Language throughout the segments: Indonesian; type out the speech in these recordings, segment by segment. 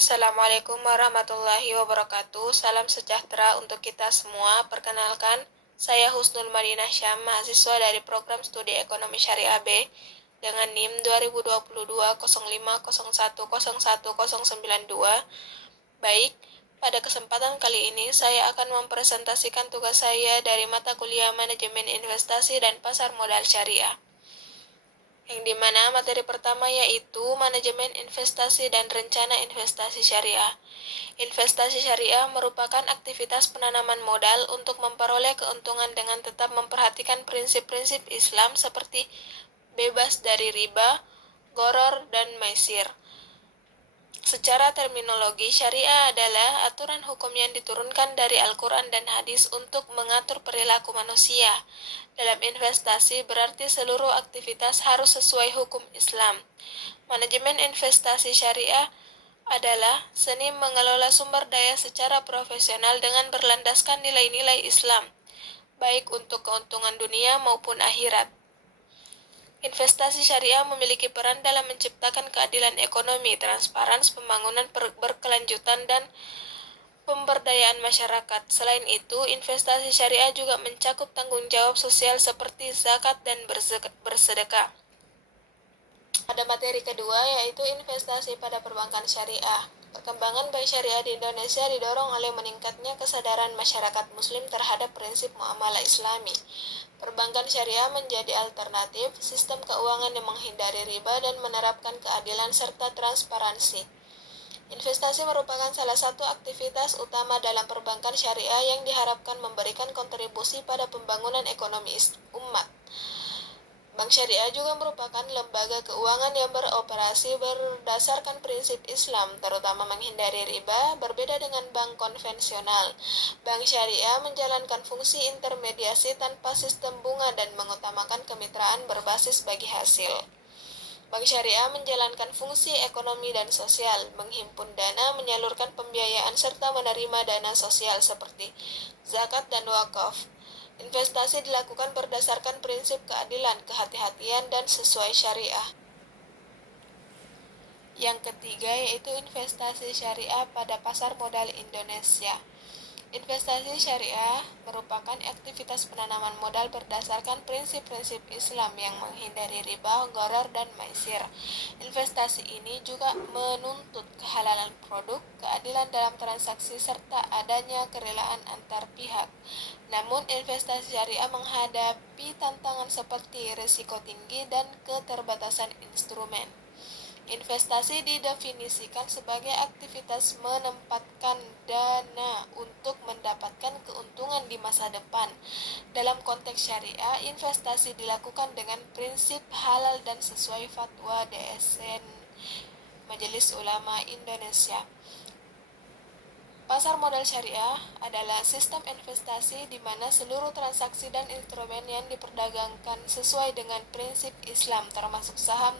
Assalamualaikum warahmatullahi wabarakatuh. Salam sejahtera untuk kita semua. Perkenalkan, saya Husnul Madinah Syam, mahasiswa dari program studi ekonomi syariah B dengan NIM 2022 Baik, pada kesempatan kali ini saya akan mempresentasikan tugas saya dari mata kuliah Manajemen Investasi dan Pasar Modal Syariah, yang dimana materi pertama yaitu Manajemen Investasi dan Rencana Investasi Syariah. Investasi syariah merupakan aktivitas penanaman modal untuk memperoleh keuntungan dengan tetap memperhatikan prinsip-prinsip Islam seperti bebas dari riba, gharar, dan maisir. Secara terminologi, syariah adalah aturan hukum yang diturunkan dari Al-Quran dan hadis untuk mengatur perilaku manusia. Dalam investasi berarti seluruh aktivitas harus sesuai hukum Islam. Manajemen investasi syariah adalah seni mengelola sumber daya secara profesional dengan berlandaskan nilai-nilai Islam, baik untuk keuntungan dunia maupun akhirat. Investasi syariah memiliki peran dalam menciptakan keadilan ekonomi, transparansi, pembangunan berkelanjutan, dan pemberdayaan masyarakat. Selain itu, investasi syariah juga mencakup tanggung jawab sosial seperti zakat dan bersedekah. Pada materi kedua yaitu investasi pada perbankan syariah. Perkembangan bank syariah di Indonesia didorong oleh meningkatnya kesadaran masyarakat muslim terhadap prinsip muamalah Islami. Perbankan syariah menjadi alternatif sistem keuangan yang menghindari riba dan menerapkan keadilan serta transparansi. Investasi merupakan salah satu aktivitas utama dalam perbankan syariah yang diharapkan memberikan kontribusi pada pembangunan ekonomi umat. Bank syariah juga merupakan lembaga keuangan yang beroperasi berdasarkan prinsip Islam, terutama menghindari riba, berbeda dengan bank konvensional. Bank syariah menjalankan fungsi intermediasi tanpa sistem bunga dan mengutamakan kemitraan berbasis bagi hasil. Bank syariah menjalankan fungsi ekonomi dan sosial, menghimpun dana, menyalurkan pembiayaan, serta menerima dana sosial seperti zakat dan wakaf. Investasi dilakukan berdasarkan prinsip keadilan, kehati-hatian, dan sesuai syariah. Yang ketiga yaitu investasi syariah pada pasar modal Indonesia. Investasi syariah merupakan aktivitas penanaman modal berdasarkan prinsip-prinsip Islam yang menghindari riba, gharar, dan maisir. Investasi ini juga menuntut kehalalan produk, keadilan dalam transaksi, serta adanya kerelaan antar pihak. Namun, investasi syariah menghadapi tantangan seperti risiko tinggi dan keterbatasan instrumen. Investasi didefinisikan sebagai aktivitas menempatkan dana untuk mendapatkan keuntungan di masa depan. Dalam konteks syariah, investasi dilakukan dengan prinsip halal dan sesuai fatwa DSN Majelis Ulama Indonesia. Pasar modal syariah adalah sistem investasi di mana seluruh transaksi dan instrumen yang diperdagangkan sesuai dengan prinsip Islam, termasuk saham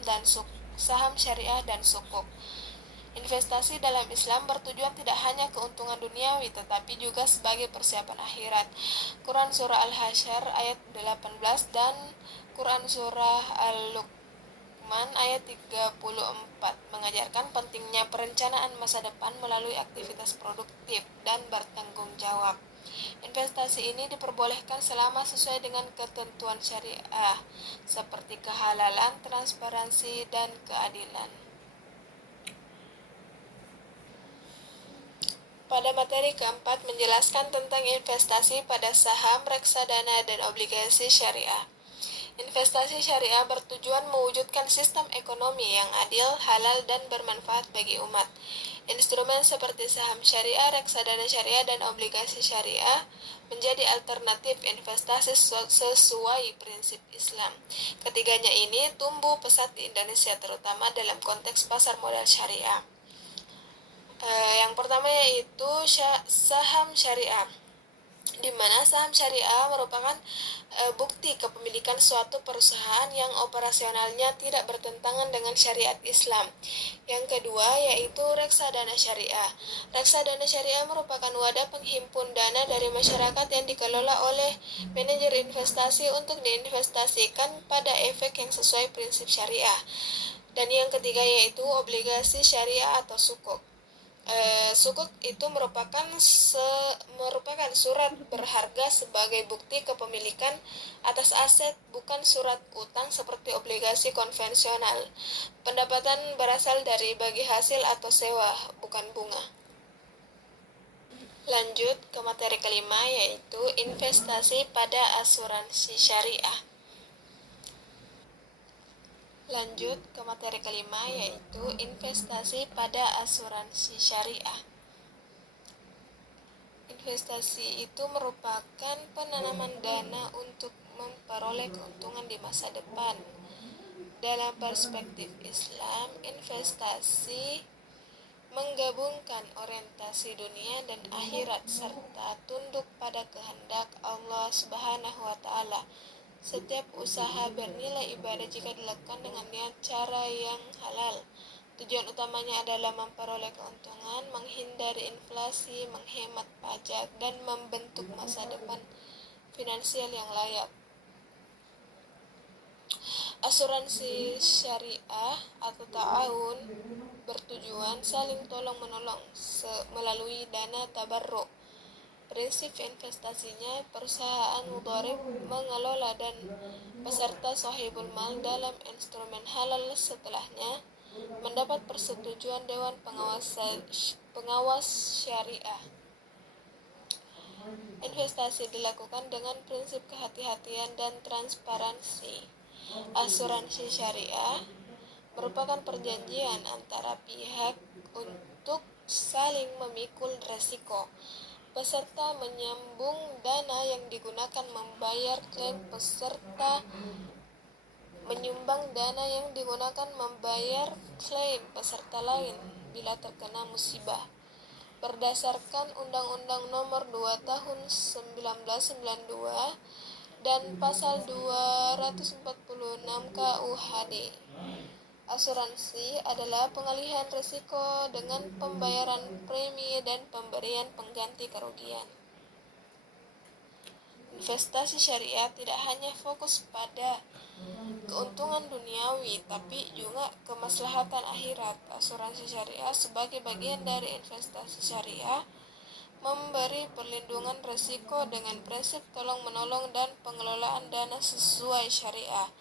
syariah dan sukuk. Investasi dalam Islam bertujuan tidak hanya keuntungan duniawi tetapi juga sebagai persiapan akhirat. Quran Surah Al-Hasyr ayat 18 dan Quran Surah Al-Luqman ayat 34 mengajarkan pentingnya perencanaan masa depan melalui aktivitas produktif dan bertanggung jawab. Investasi ini diperbolehkan selama sesuai dengan ketentuan syariah seperti kehalalan, transparansi, dan keadilan. Pada materi keempat menjelaskan tentang investasi pada saham, reksadana, dan obligasi syariah. Investasi syariah bertujuan mewujudkan sistem ekonomi yang adil, halal, dan bermanfaat bagi umat. Instrumen seperti saham syariah, reksadana syariah, dan obligasi syariah menjadi alternatif investasi sesuai prinsip Islam. Ketiganya ini tumbuh pesat di Indonesia, terutama dalam konteks pasar modal syariah. Yang pertama yaitu saham syariah, di mana saham syariah merupakan bukti kepemilikan suatu perusahaan yang operasionalnya tidak bertentangan dengan syariat Islam. Yang kedua yaitu reksadana syariah. Reksadana syariah merupakan wadah penghimpun dana dari masyarakat yang dikelola oleh manajer investasi untuk diinvestasikan pada efek yang sesuai prinsip syariah. Dan yang ketiga yaitu obligasi syariah atau sukuk. Sukuk itu merupakan surat berharga sebagai bukti kepemilikan atas aset, bukan surat utang seperti obligasi konvensional. Pendapatan berasal dari bagi hasil atau sewa, bukan bunga. Lanjut ke materi kelima, yaitu investasi pada asuransi syariah. Lanjut ke materi kelima, yaitu investasi pada asuransi syariah. Investasi itu merupakan penanaman dana untuk memperoleh keuntungan di masa depan. Dalam perspektif Islam, investasi menggabungkan orientasi dunia dan akhirat serta tunduk pada kehendak Allah Subhanahu wa taala. Setiap usaha bernilai ibadah jika dilakukan dengan niat cara yang halal. Tujuan utamanya adalah memperoleh keuntungan, menghindari inflasi, menghemat pajak, dan membentuk masa depan finansial yang layak. Asuransi syariah atau ta'awun bertujuan saling tolong-menolong melalui dana tabarruk. Prinsip investasinya, perusahaan mudharib mengelola dan peserta sahibul mal dalam instrumen halal setelahnya mendapat persetujuan Dewan Pengawas Syariah. Investasi dilakukan dengan prinsip kehati-hatian dan transparansi. Asuransi syariah merupakan perjanjian antara pihak untuk saling memikul resiko. Peserta menyambung dana yang digunakan membayar klaim peserta menyumbang dana yang digunakan membayar klaim peserta lain bila terkena musibah. Berdasarkan Undang-Undang Nomor 2 Tahun 1992 dan Pasal 246 KUHD. Asuransi adalah pengalihan risiko dengan pembayaran premi dan pemberian pengganti kerugian. Investasi syariah tidak hanya fokus pada keuntungan duniawi, tapi juga kemaslahatan akhirat. Asuransi syariah sebagai bagian dari investasi syariah memberi perlindungan risiko dengan prinsip tolong-menolong dan pengelolaan dana sesuai syariah.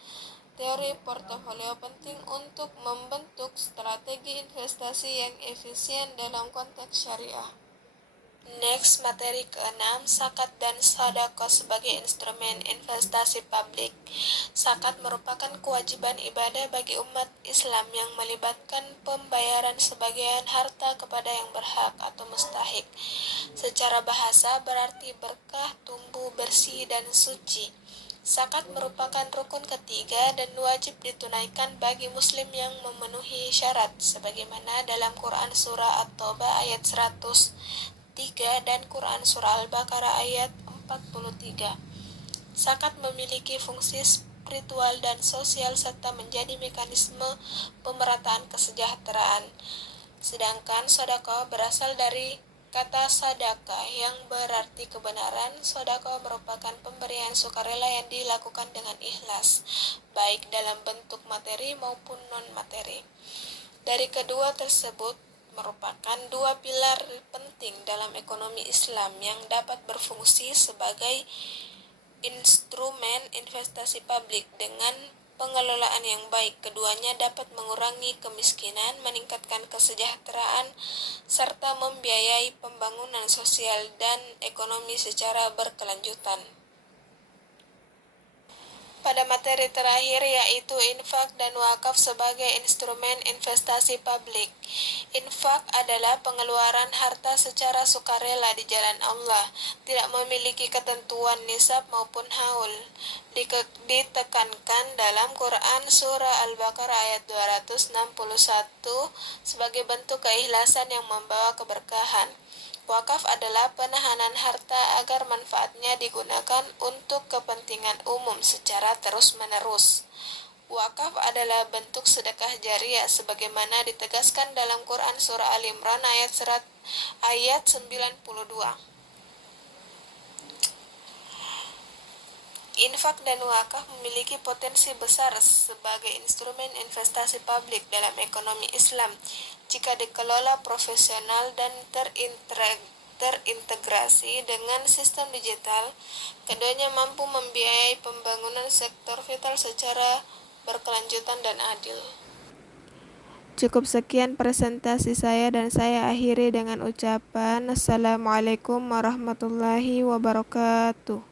Teori portofolio penting untuk membentuk strategi investasi yang efisien dalam konteks syariah. Next, materi ke-6, zakat dan sedekah sebagai instrumen investasi publik. Zakat merupakan kewajiban ibadah bagi umat Islam yang melibatkan pembayaran sebagian harta kepada yang berhak atau mustahik. Secara bahasa berarti berkah, tumbuh, bersih, dan suci. Zakat merupakan rukun ketiga dan wajib ditunaikan bagi muslim yang memenuhi syarat sebagaimana dalam Quran surah At-Taubah ayat 103 dan Quran surah Al-Baqarah ayat 43. Zakat memiliki fungsi spiritual dan sosial serta menjadi mekanisme pemerataan kesejahteraan. Sedangkan sedekah berasal dari kata sadaqah yang berarti kebenaran. Sedekah merupakan pemberian sukarela yang dilakukan dengan ikhlas, baik dalam bentuk materi maupun non-materi. Dari kedua tersebut merupakan dua pilar penting dalam ekonomi Islam yang dapat berfungsi sebagai instrumen investasi publik. Dengan pengelolaan yang baik, keduanya dapat mengurangi kemiskinan, meningkatkan kesejahteraan, serta membiayai pembangunan sosial dan ekonomi secara berkelanjutan. Pada materi terakhir, yaitu infak dan wakaf sebagai instrumen investasi publik. Infak adalah pengeluaran harta secara sukarela di jalan Allah, tidak memiliki ketentuan nisab maupun haul. Ditekankan dalam Quran surah Al-Baqarah ayat 261 sebagai bentuk keikhlasan yang membawa keberkahan. Wakaf adalah penahanan harta agar manfaatnya digunakan untuk kepentingan umum secara terus-menerus. Wakaf adalah bentuk sedekah jariah sebagaimana ditegaskan dalam Quran surah Al-Imran ayat 92. Infak dan wakaf memiliki potensi besar sebagai instrumen investasi publik dalam ekonomi Islam. jika dikelola profesional dan terintegrasi dengan sistem digital, keduanya mampu membiayai pembangunan sektor vital secara berkelanjutan dan adil. Cukup sekian presentasi saya dan saya akhiri dengan ucapan Assalamualaikum warahmatullahi wabarakatuh.